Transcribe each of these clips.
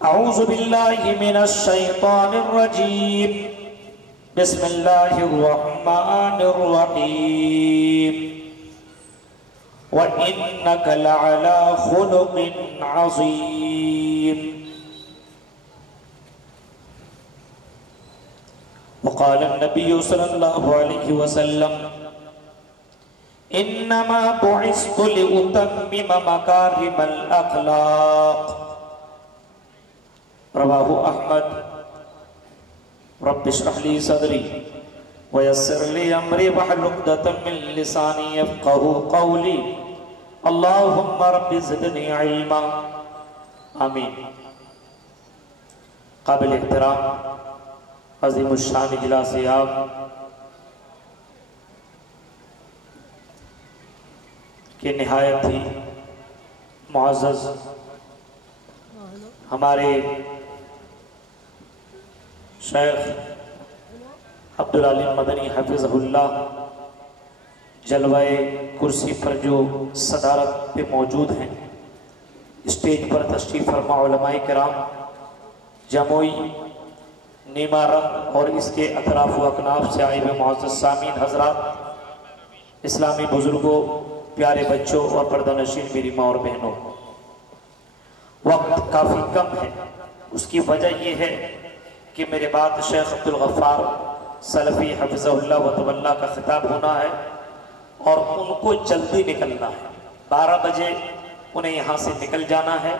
اعوذ باللہ من الشیطان الرجیم بسم اللہ الرحمن الرحیم وَإِنَّكَ لَعَلَى خُلُقٍ عَظِيمٍ وقال النبي صلى الله عليه وسلم إنما بعثت لأتمم مكارم الأخلاق رواه أحمد رب اشرح لي صدري ويسر لي أمري واحلل عقدة من لساني يفقهوا قولي اللهم رب زدني علما آمین. قابل احترام عظیم الشان اجلاس یاب کہ نہایت ہی معزز ہمارے شیخ عبدالعلیم مدنی حفظہ اللہ جلوہ کرسی پر جو صدارت پہ موجود ہیں، اسٹیج پر تشریف فرما علماء کرام، جموئی، نیما رنگ اور اس کے اطراف و اکناف سے آئے ہوئے معزز سامعین حضرات، اسلامی بزرگوں، پیارے بچوں اور پردہ نشین میری ماں اور بہنوں، وقت کافی کم ہے. اس کی وجہ یہ ہے کہ میرے بعد شیخ عبدالغفار سلفی حفظہ اللہ و طب کا خطاب ہونا ہے اور ان کو جلدی نکلنا ہے. 12 بجے انہیں یہاں سے نکل جانا ہے.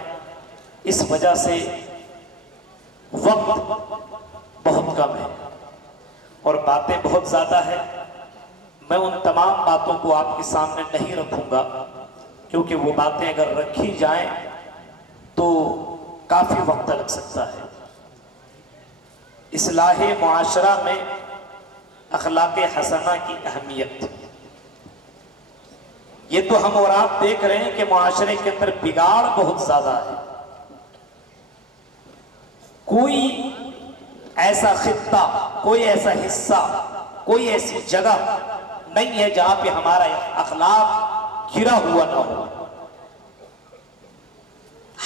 اس وجہ سے وقت بہت کم ہے اور باتیں بہت زیادہ ہے. میں ان تمام باتوں کو آپ کے سامنے نہیں رکھوں گا کیونکہ وہ باتیں اگر رکھی جائیں تو کافی وقت لگ سکتا ہے. اصلاح معاشرہ میں اخلاق حسنہ کی اہمیت، یہ تو ہم اور آپ دیکھ رہے ہیں کہ معاشرے کے اندر بگاڑ بہت زیادہ ہے. کوئی ایسا خطہ، کوئی ایسا حصہ، کوئی ایسی جگہ نہیں ہے جہاں پہ ہمارا اخلاق گرا ہوا نہ ہو.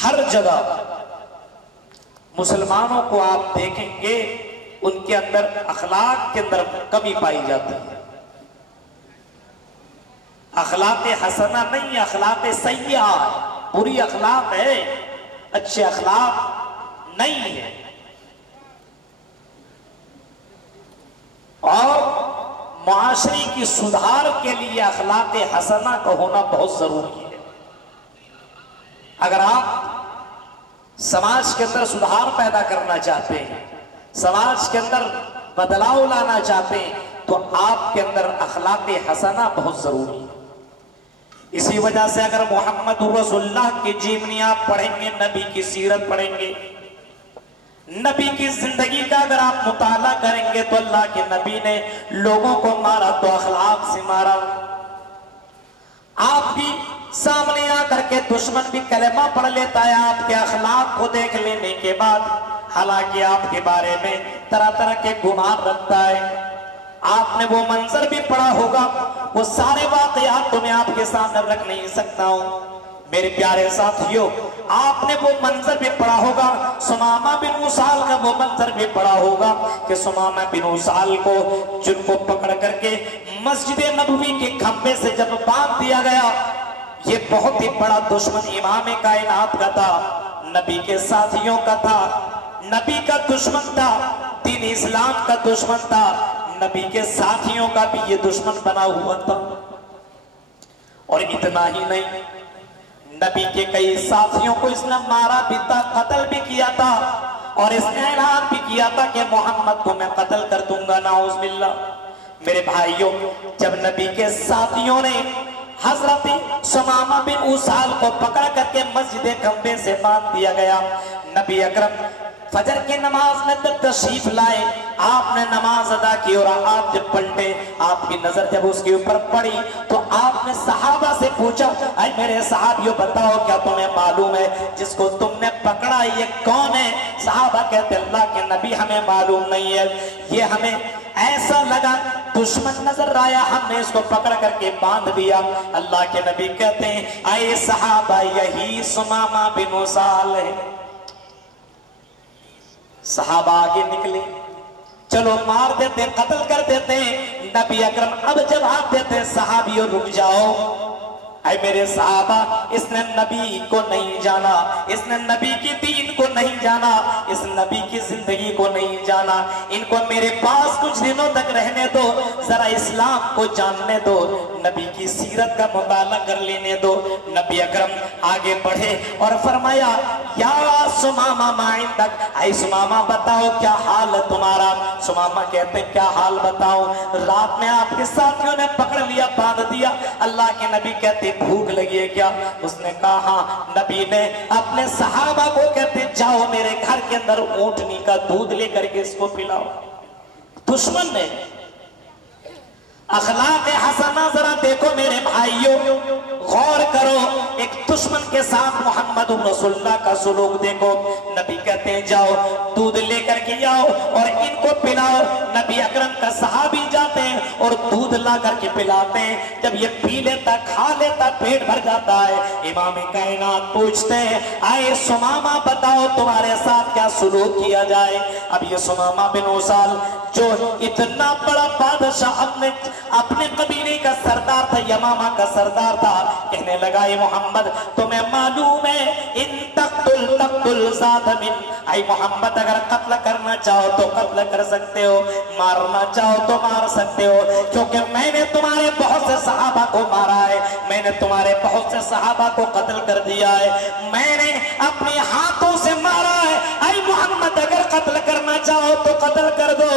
ہر جگہ مسلمانوں کو آپ دیکھیں گے ان کے اندر اخلاق کے اندر کمی پائی جاتی ہے. اخلاق حسنہ نہیں، اخلاق سیئہ، بری اخلاق ہے، اچھے اخلاق نہیں ہے. اور معاشرے کی سدھار کے لیے اخلاق حسنہ کا ہونا بہت ضروری ہے. اگر آپ سماج کے اندر سدھار پیدا کرنا چاہتے ہیں، سماج کے اندر بدلاؤ لانا چاہتے ہیں تو آپ کے اندر اخلاق حسنہ بہت ضروری ہے. اسی وجہ سے اگر محمد رسول اللہ کی جیونی آپ پڑھیں گے، نبی کی سیرت پڑھیں گے، نبی کی زندگی کا اگر آپ مطالعہ کریں گے تو اللہ کے نبی نے لوگوں کو مارا تو اخلاق سے مارا. آپ بھی سامنے آ کر کے دشمن بھی کلمہ پڑھ لیتا ہے آپ کے اخلاق کو دیکھ لینے کے بعد، حالانکہ آپ کے بارے میں طرح طرح کے گمان رکھتا ہے. آپ نے وہ منظر بھی پڑھا ہوگا، وہ سارے واقعات تو میں آپ کے سامنے رکھ نہیں سکتا ہوں. میرے پیارے ساتھیوں، آپ نے وہ منظر بھی پڑھا ہوگا، سمامہ بن اسال کا وہ منظر بھی پڑھا ہوگا کہ سمامہ بن اسال کو جن کو پکڑ کر کے مسجد نبوی کے کھمبے سے جب باندھ دیا گیا، یہ بہت ہی بڑا دشمن امام کائنات کا تھا، نبی کے ساتھیوں کا تھا، نبی کا دشمن تھا، دین اسلام کا دشمن تھا، نبی کے ساتھیوں کا بھی یہ دشمن بنا ہوا تھا. اور اتنا ہی نہیں، نبی کے کئی ساتھیوں کو اس نے مارا بھی تھا، قتل بھی کیا تھا، اور اس نے اعلان بھی کیا تھا کہ محمد کو میں قتل کر دوں گا. نعوذ باللہ. میرے بھائیوں، جب نبی کے ساتھیوں نے حضرت سمامہ بن اسال کو پکڑ کر کے مسجد کھمبے سے باندھ دیا گیا، نبی اکرم فجر کی نماز میں جب تشریف لائے، آپ نے نماز ادا کی اور آپ جب پلٹے، آپ کی نظر جب اس کے اوپر پڑی تو آپ نے صحابہ سے پوچھا، اے میرے صحابیوں بتاؤ کیا تمہیں معلوم ہے جس کو تم نے پکڑا یہ کون ہے؟ صحابہ کہتے اللہ کے نبی ہمیں معلوم نہیں ہے، یہ ہمیں ایسا لگا دشمن نظر آیا، ہم نے اس کو پکڑ کر کے باندھ دیا. اللہ کے نبی کہتے ہیں اے صحابہ یہی سمامہ بن اسال ہے. सहाबा आगे निकले, चलो मार देते, कत्ल कर देते। नबी अकरम अब जवाब देते, सहाबियों रुक जाओ। ऐ मेरे सहाबा, इसने नबी को नहीं जाना, इसने नबी की दीन को नहीं जाना, इस नबी की जिंदगी को नहीं जाना। इनको मेरे पास कुछ दिनों तक रहने दो, जरा इस्लाम को जानने दो, नबी की सीरत का मुताला कर लेने दो। नबी अकरम आगे बढ़े और फरमाया, या सुमामा माइंदक, ऐ सुमामा बताओ क्या हाल है तुम्हारा। सुमामा कहते क्या हाल बताओ, रात में आपके साथियों ने पकड़ लिया, बांध दिया। अल्लाह के नबी कहते भूख लगी है क्या? उसने कहा हाँ। नबी ने अपने सहाबा को कहते जाओ मेरे घर के अंदर ऊंटनी का दूध लेकर के इसको पिलाओ। दुश्मन ने अखलाक हसना जरा देखो मेरे भाइयों, गौर करो, एक दुश्मन के साथ मोहम्मद रसूलुल्लाह का सुलूक देखो। नबी कहते हैं जाओ दूध लेकर के आओ और इनको पिलाओ। नबी अकरम का सहाबी जाते हैं और दूध ला करके पिलाते हैं। जब ये पी लेता, खा लेता, पेट भर जाता है। इमाम कायनात पूछते हैं, आए सुमामा बताओ तुम्हारे साथ क्या सुलूक किया जाए। अब ये सुमामा बिन उसाल जो इतना बड़ा बादशाह अपने कबीले का सरदार था, यमामा का सरदार था, कहने लगा ये मोहम्मद तुम्हें मालूम है इन तक्तुल ज़ादमिन, आई मोहम्मद अगर कत्ल करना चाहो तो कत्ल कर सकते हो, मारना चाहो तो मार सकते हो, क्योंकि मैंने तुम्हारे बहुत से सहाबा को मारा है, मैंने तुम्हारे बहुत से सहाबा को कत्ल कर दिया है, मैंने अपने हाथों से मारा है। आई मोहम्मद अगर कत्ल करना चाहो तो कत्ल कर दो।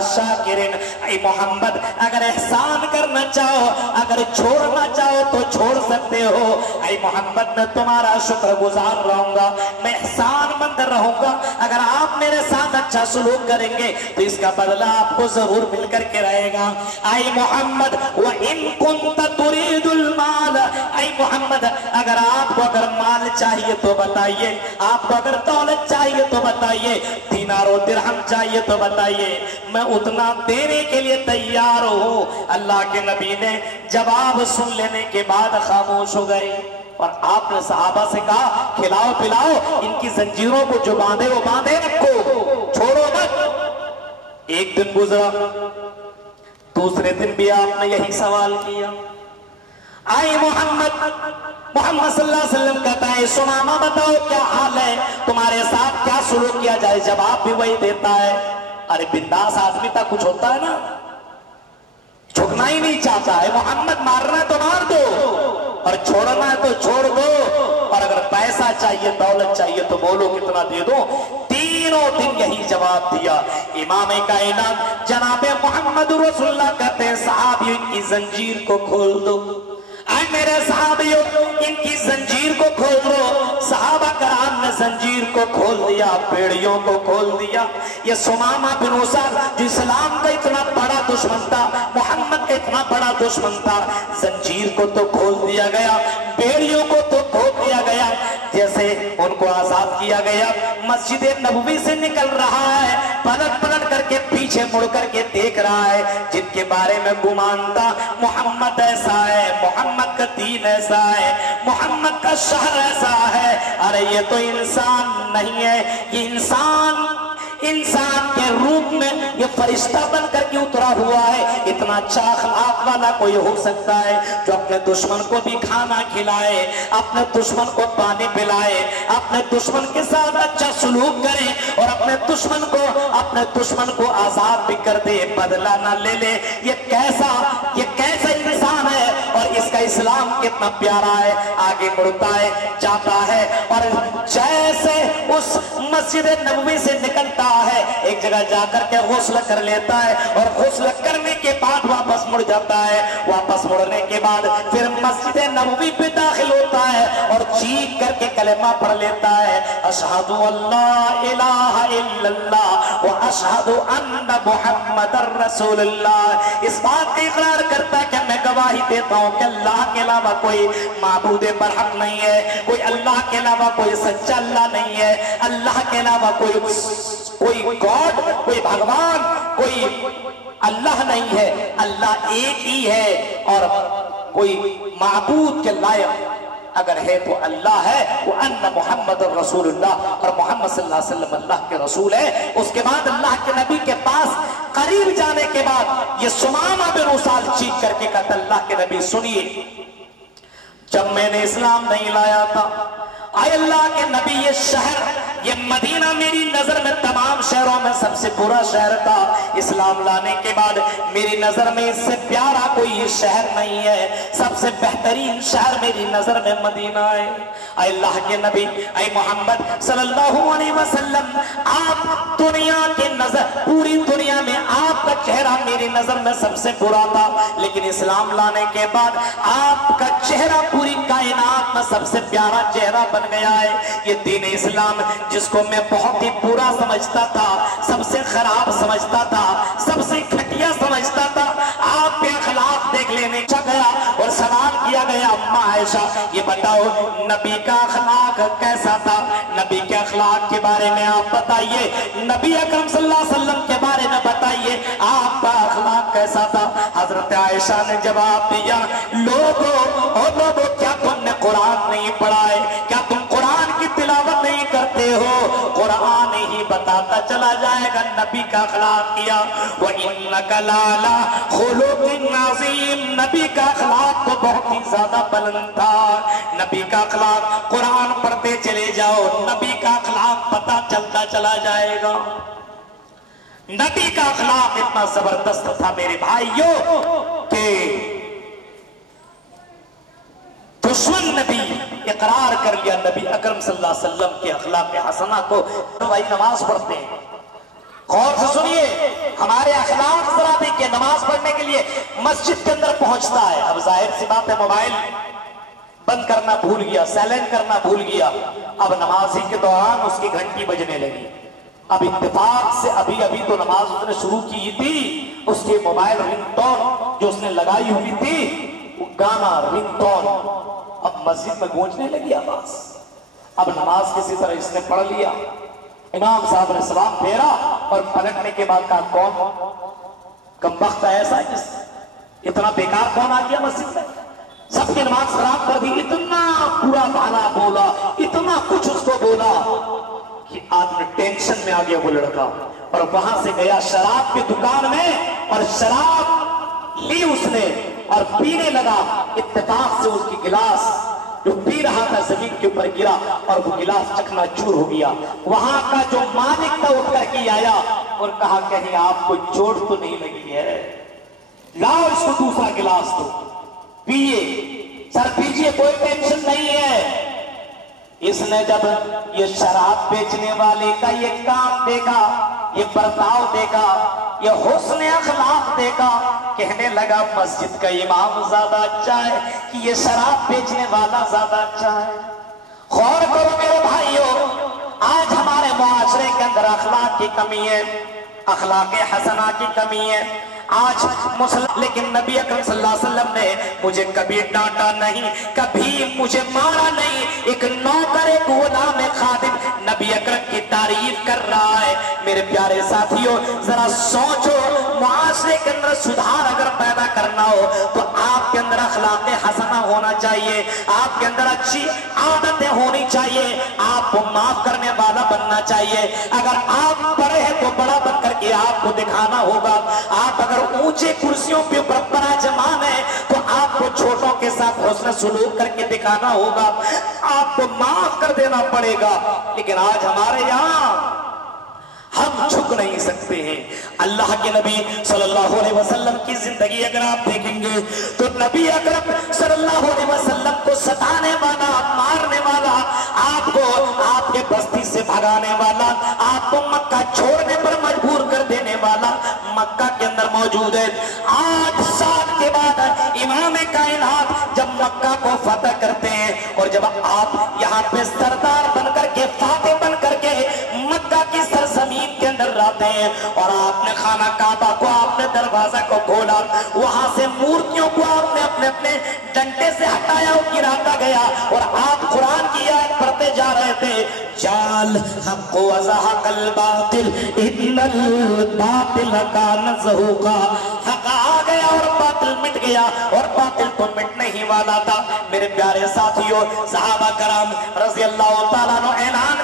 शाकिरिन, ऐ मोहम्मद अगर एहसान करना चाहो, अगर छोड़ना चाहो तो छोड़ सकते हो। ऐ मोहम्मद मैं तुम्हारा शुक्रगुजार रहूंगा, मैं एहसानमंद रहूंगा। अगर आप मेरे साथ अच्छा सलूक करेंगे तो इसका बदला आपको जरूर मिलकर के रहेगा। ऐ मोहम्मद व इन कुंत तुरीदुल माल, ऐ मोहम्मद अगर आपको अगर माल चाहिए तो बताइए, आपको अगर दौलत चाहिए तो बताइए, दीनार और दिरहम चाहिए तो बताइए, मैं उतना देने के लिए तैयार हूं। अल्लाह के नबी ने जवाब सुन लेने के बाद खामोश हो गए और आपने सहाबा से कहा खिलाओ पिलाओ, इनकी जंजीरों को जो बांधे वो बांधे रखो, छोड़ो मत। एक दिन गुजरा, दूसरे दिन भी आपने यही सवाल किया। आई मोहम्मद सल्लल्लाहु अलैहि वसल्लम कहता है सुमामा बताओ क्या हाल है तुम्हारे साथ, क्या सुलूक किया जाए। जवाब भी वही देता है। अरे बिंदास आदमी तक कुछ होता है ना, झुकना ही नहीं चाहता है। मोहम्मद मारना है तो मार दो और छोड़ना है तो छोड़ दो, और अगर पैसा चाहिए दौलत चाहिए तो बोलो कितना दे दो। तीनों दिन यही जवाब दिया। इमाम कायनात जनाबे मोहम्मद रसूलुल्लाह कहते हैं साहब इनकी जंजीर को खोल दो। आए मेरे साहबियों इनकी जंजीर को खोल दो। सहाबा कराम ने जंजीर को खोल दिया, बेड़ियों को खोल दिया। ये सुमामा बिन उसाल जो इस्लाम का इतना बड़ा दुश्मन था, मोहम्मद का इतना बड़ा दुश्मन था, जंजीर को तो खोल दिया गया, बेड़ियों को तो खोल दिया गया, जैसे उनको आजाद किया गया। मस्जिद नबवी से निकल रहा है, पलट पलट करके पीछे मुड़ करके देख रहा है। जिनके बारे में गुमान था मोहम्मद ऐसा है, मोहम्मद का दीन ऐसा है, मोहम्मद का शहर ऐसा है, अरे ये तो इंसान नहीं है, ये इंसान के रूप में ये फरिश्ता बन करके उतरा हुआ है। इतना अच्छा अखलाक वाला कोई हो सकता है जो अपने दुश्मन को भी खाना खिलाए, अपने दुश्मन को पानी पिलाए, अपने दुश्मन के साथ अच्छा सलूक करे और अपने दुश्मन को आजाद भी कर दे, बदला ना ले ले। ये कैसा इंसान है और इसका इस्लाम कितना प्यारा है। आगे मुड़ता है, जाता है और जैसे उस मस्जिद नबवी से निकलता है एक जगह जाकर के गुस्ल कर लेता है और गुस्ल करने के बाद वापस मुड़ जाता है। वापस मुड़ने के बाद फिर मस्जिद नबवी पे दाखिल होता है और चीख करके कलेमा पढ़ लेता है, अशहदु अल्ला इलाहा इल्लल्लाह व अशहदु अन्ना मुहम्मदर रसूलुल्लाह। इस बात का इकरार करता है कि मैं गवाही देता हूं कि अल्लाह के अलावा कोई माबूदे बरहक नहीं है, कोई अल्लाह के अलावा कोई सच्चा अल्लाह नहीं है, अल्लाह के अलावा कोई गॉड, कोई भगवान, कोई अल्लाह नहीं है, अल्लाह एक ही है और कोई माबूद के लायक अगर है तो अल्लाह है। वो अन्ना मुहम्मद रसूल और मोहम्मद सल्लल्लाहु अलैहि वसल्लम अल्लाह के रसूल है। उसके बाद अल्लाह के नबी के पास करीब जाने के बाद ये सुमामा बिन उसाल चीख करके कहता, अल्लाह के नबी सुनिए, जब मैंने इस्लाम नहीं लाया था, आए अल्लाह के नबी, ये शहर, ये मदीना मेरी नजर में तमाम शहरों में सबसे बुरा शहर था। इस्लाम लाने के बाद मेरी नजर में इससे प्यारा कोई शहर नहीं है, सबसे बेहतरीन शहर मेरी नजर में मदीना है। आए अल्लाह के नबी, आए मोहम्मद सल्लल्लाहु अलैहि वसल्लम, आप दुनिया के नजर, पूरी दुनिया में आपका चेहरा मेरी नजर में सबसे बुरा था, लेकिन इस्लाम लाने के बाद आपका चेहरा पूरी कायनात में सबसे प्यारा चेहरा बन गया है। ये दीन इस्लाम जिसको मैं बहुत ही बुरा समझता था, सबसे खराब समझता था, सबसे घटिया समझता था, आपके अखलाक देख लेने का गया और सवाल किया गया, अम्मा आयशा ये बताओ नबी का अखलाक कैसा था, नबी के अखलाक के बारे में आप बताइए, नबी अकरम सल्लल्लाहु अलैहि वसल्लम के बारे में बताइए, आपका अखलाक कैसा था। हजरत आयशा ने जवाब दिया, लोगों क्या तुमने कुरान नहीं पढ़ा है, क्या तुम कुरान की तिलावत नहीं करते हो, कुरान ही बताता चला जाएगा नबी का अखलाक किया। व इन्नका लाला खुलुकिन अज़ीम, नबी का अखलाक तो बहुत ही ज्यादा बुलंद था। नबी का अखलाक कुरान पढ़ते चले जाओ, नबी का अखलाक पता चलता चला जाएगा। नबी का अखलाक इतना जबरदस्त था मेरे भाइयों कि दुश्मन नबी इकरार कर लिया नबी अकरम सल्लल्लाहु अलैहि वसल्लम के अखलाक हसना को। तो भाई नमाज पढ़ते हैं, गौर से सुनिए, हमारे अखलाक जरा देखिए। नमाज पढ़ने के लिए मस्जिद के अंदर पहुंचता है, अब जाहिर सी बात है मोबाइल बंद करना भूल गया, साइलेंट करना भूल गया, अब नमाज ही के दौरान उसकी घंटी बजने लगी। अब इत्तेफाक से अभी अभी तो नमाज उसने शुरू की थी, उसके मोबाइल रिंगटोन जो उसने लगाई हुई थी, वो गाना रिंगटोन अब मस्जिद में गूंजने लगी आवाज। अब नमाज किसी तरह इसने पढ़ लिया, इमाम साहब ने सलाम फेरा और पलटने के बाद कहा, कौन कमबख्त ऐसा जिस इतना बेकार कौन आ गया मस्जिद में, सबकी नमाज खराब कर दी। इतना बुरा गाना बोला, इतना कुछ उसको बोला कि आदमी टेंशन में आ गया वो लड़का, और वहां से गया शराब की दुकान में और शराब ली उसने और पीने लगा। इत्तेफाक से उसकी गिलास जो पी रहा था जमीन के ऊपर गिरा और वो गिलास चकनाचूर हो गया। वहां का जो मालिक था उठ करके आया और कहा, कहीं आपको चोट तो नहीं लगी है, लाओ इसको दूसरा गिलास दो, पिए। सर पीजिए, कोई टेंशन नहीं है। इसने जब ये शराब बेचने वाले का ये काम देखा, ये बर्ताव देखा, ये हुस्न अखलाक देखा, कहने लगा मस्जिद का इमाम ज्यादा अच्छा है कि ये शराब बेचने वाला ज्यादा अच्छा है। गौर करो मेरे भाइयों, आज हमारे मुआशरे के अंदर अखलाक की कमी है, अखलाक हसना की कमी है आज मुसलमान। लेकिन नबी अकरम सल्लल्लाहु अलैहि वसल्लम ने मुझे कभी डांटा नहीं, कभी मुझे मारा नहीं। एक नौकर, एक गुलाम, एक खादिम नबी अकरम की तारीफ कर रहा है। मेरे प्यारे साथियों, जरा सोचो, मुआशरे के अंदर सुधार अगर पैदा करना हो तो आपके अंदर अखलाक हसना होना चाहिए, आपके अंदर अच्छी आदतें होनी चाहिए, आपको माफ करने वाला बनना चाहिए। अगर आप बड़े हैं तो बड़ा बन करके आपको दिखाना होगा। आप अगर ऊंचे कुर्सियों पे ऊपर पराजमान है तो आपको छोटों के साथ हुस्न सुलूक करके दिखाना होगा, आपको माफ कर देना पड़ेगा। लेकिन आज हमारे यहाँ हम झुक नहीं सकते हैं। अल्लाह के नबी सल्लल्लाहु अलैहि वसल्लम की जिंदगी अगर आप देखेंगे तो नबी अकरम सल्लल्लाहु अलैहि वसल्लम को सताने वाला, मारने वाला, आपको आपके बस्ती से भगाने वाला, आपको मक्का छोड़ने पर मजबूर कर देने वाला मक्का के अंदर मौजूद है। 8 साल के बाद इमाम कायनात जब मक्का को फतह करते हैं और जब आप यहाँ पे सरदार बनकर के, फातिह बनकर के मक्का की सरजमीन के अंदर रहते हैं और आपने खाना काबा को, आपने दरवाजा को खोला, वहां से मूर्तियों को आपने अपने अपने डंडे से हटाया और गिराता गया और आप कुरान की आयत पढ़ते जा रहे थे, जाल हक़ व ज़हक़ल बातिल इन्नल बातिल कान ज़हूक़ा। हक़ आ गया और बातिल मिट गया, और बातिल तो मिटने ही वाला था। मेरे प्यारे साथियों, सहाबा कराम रज़ी अल्लाह तआला अन्हुम ऐलान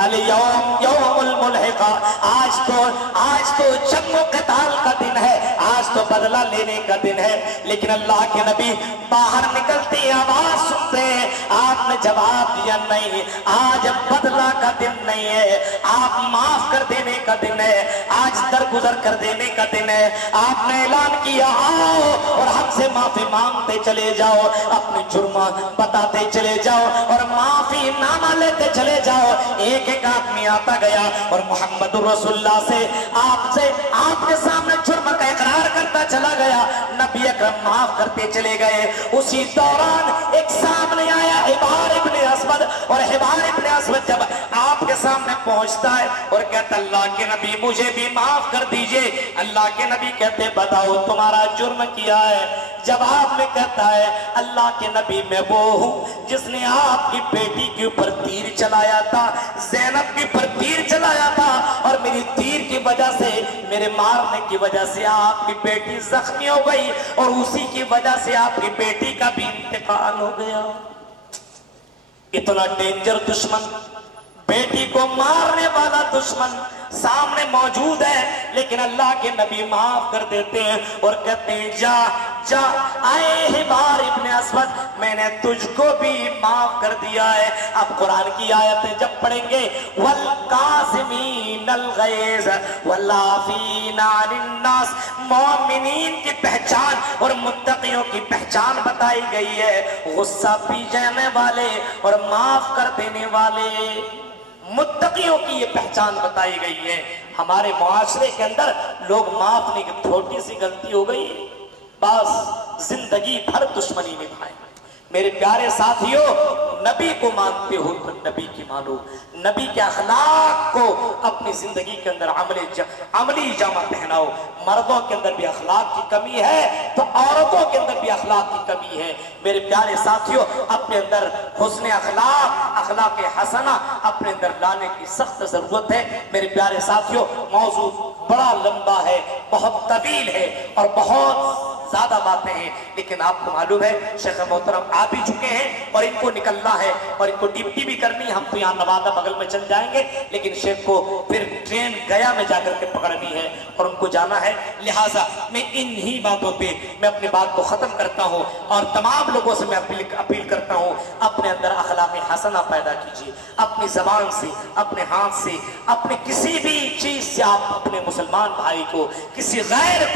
अल-यौम यौमुल मुल्हिका, आज तो जंग व क़िताल का दिन है, आज तो बदला लेने का दिन है। लेकिन अल्लाह के नबी बाहर निकलती आवाज सुनते हैं, आपने जवाब दिया नहीं, आज बदला का दिन नहीं है, आप माफ कर देने का दिन है, आज दरगुजर कर देने का दिन है। आपने ऐलान किया आओ और हमसे माफी मांगते चले जाओ, अपने जुर्म बताते चले जाओ और माफी नामा लेते चले जाओ। एक एक आदमी आता गया और मोहम्मद रसूलुल्लाह से आपके सामने जुर्म का इकरार करता चला गया, नबी अकरम माफ करते चले गए। उसी दौरान एक सामने आया हिबार इब्ने असवद, और हिबार इब्ने असवद जब आपके सामने पहुंचता है और कहता अल्लाह के नबी मुझे भी माफ कर दीजिए। अल्लाह के नबी कहते बताओ तुम्हारा जुर्म क्या है? जवाब में कहता है अल्लाह के नबी मैं वो हूं जिसने आपकी बेटी के ऊपर तीर चलाया था, ज़ैनब के ऊपर तीर चलाया था, और मेरी तीर की वजह से, मेरे मारने की वजह से आपकी बेटी जख्मी हो गई, और उसी की वजह से आपकी बेटी का भी इंतकाल हो गया। इतना डेंजर दुश्मन, बेटी को मारने वाला दुश्मन सामने मौजूद है, लेकिन अल्लाह के नबी माफ कर देते हैं और कहते हैं जा जा आए हिबार इब्ने असवद, मैंने तुझको भी माफ कर दिया है। अब कुरान की आयतें जब पढ़ेंगे वल काज़िमीनल गैज़ वल आफ़ीना अनिन नास, मोमिनीन की पहचान और मुत्तकियों की पहचान बताई गई है, गुस्सा पी जाने वाले और माफ कर देने वाले मुत्तकियों की ये पहचान बताई गई है। हमारे मुआशरे के अंदर लोग माफ नहीं, छोटी सी गलती हो गई बस जिंदगी भर दुश्मनी निभाए। मेरे प्यारे साथियों, नबी को मानते हो तो नबी की मानो, नबी के अखलाक को अपनी जिंदगी के अंदर अमली जामा पहनाओ। मर्दों के अंदर भी अखलाक की कमी है तो औरतों के अंदर भी अखलाक की कमी है। मेरे प्यारे साथियों, अपने अंदर हुस्न अखलाक हसना अपने अंदर लाने की सख्त जरूरत है। मेरे प्यारे साथियों, मौजू बड़ा लंबा है, बहुत तवील है और बहुत ज्यादा बातें हैं, लेकिन आपको मालूम है शेख मोहतरम आ भी चुके हैं और इनको निकलना है और इनको ड्यूटी भी करनी है। हम तो यहाँ नवादा बगल में चल जाएंगे, लेकिन शेख को फिर ट्रेन गया में जाकर के पकड़नी है और उनको जाना है। लिहाजा मैं इन्हीं बातों पे मैं अपनी बात को खत्म करता हूँ और तमाम लोगों से मैं अपील करता हूँ, अपने अंदर अखलाक हसना पैदा कीजिए। अपनी जबान से, अपने हाथ से, अपने किसी भी चीज से आप अपने मुसलमान भाई को, किसी गैर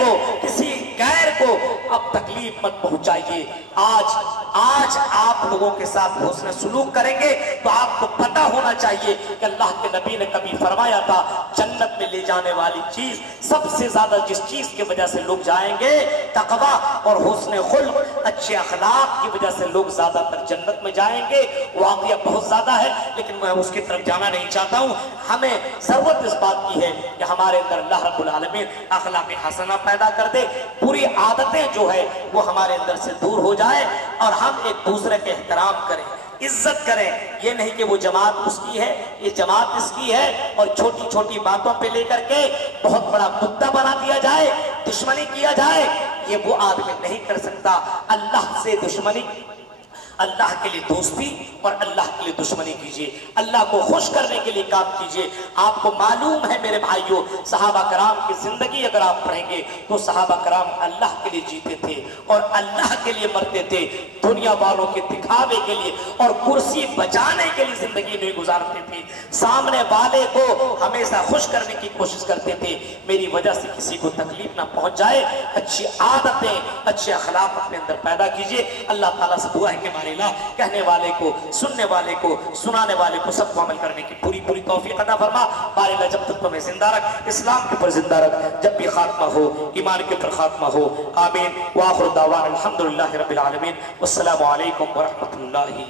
को अब तकलीफ मत पहुंचाइए। आज आप लोगों के साथ हुस्न सुलूक करेंगे तो आपको पता होना चाहिए कि अल्लाह के नबी ने कभी फरमाया था जन्नत में ले जाने वाली चीज, सबसे ज्यादा जिस चीज की वजह से लोग जाएंगे, तकवा और हुस्न खुल्क, अच्छे अखलाक की वजह से लोग ज्यादातर जन्नत में जाएंगे। वाक़या बहुत ज्यादा है, लेकिन मैं उसकी तरफ जाना नहीं चाहता हूँ। हमें जरूरत इस बात की है कि हमारे अंदर अल्लाह रब्बुल आलमीन अखलाक हसना पैदा कर दे, पूरी आदतें जो है वो हमारे अंदर से दूर हो जाए और हम एक दूसरे के एहतराम करें, इज्जत करें। ये नहीं कि वो जमात उसकी है, ये जमात इसकी है, और छोटी छोटी बातों पे लेकर के बहुत बड़ा मुद्दा बना दिया जाए, दुश्मनी किया जाए। ये वो आदमी नहीं कर सकता। अल्लाह से दुश्मनी, अल्लाह के लिए दोस्ती और अल्लाह के लिए दुश्मनी कीजिए, अल्लाह को खुश करने के लिए काम कीजिए। आपको मालूम है मेरे भाइयों, सहाबा कराम की जिंदगी अगर आप पढ़ेंगे तो सहाबा कराम अल्लाह के लिए जीते थे और अल्लाह के लिए मरते थे, दुनिया वालों के दिखावे के लिए और कुर्सी बचाने के लिए जिंदगी नहीं गुजारते थे। सामने वाले को हमेशा खुश करने की कोशिश करते थे, मेरी वजह से किसी को तकलीफ ना पहुंच जाए। अच्छी आदतें, अच्छे अखलाक अपने अंदर पैदा कीजिए। अल्लाह ताला से दुआ है कि कहने वाले को, सुनने वाले को, सुनाने वाले को सबको अमल करने की पूरी पूरी तौफीक अता फरमा। बारिला जब तक तुम्हें जिंदा रख, इस्लाम के ऊपर जिंदा रख, जब भी खात्मा हो ईमान के ऊपर खात्मा हो। आमीन। व आखिर दावाना अल्हम्दुलिल्लाहि रब्बिल आलमीन। वस्सलामु अलैकुम व रहमतुल्लाहि।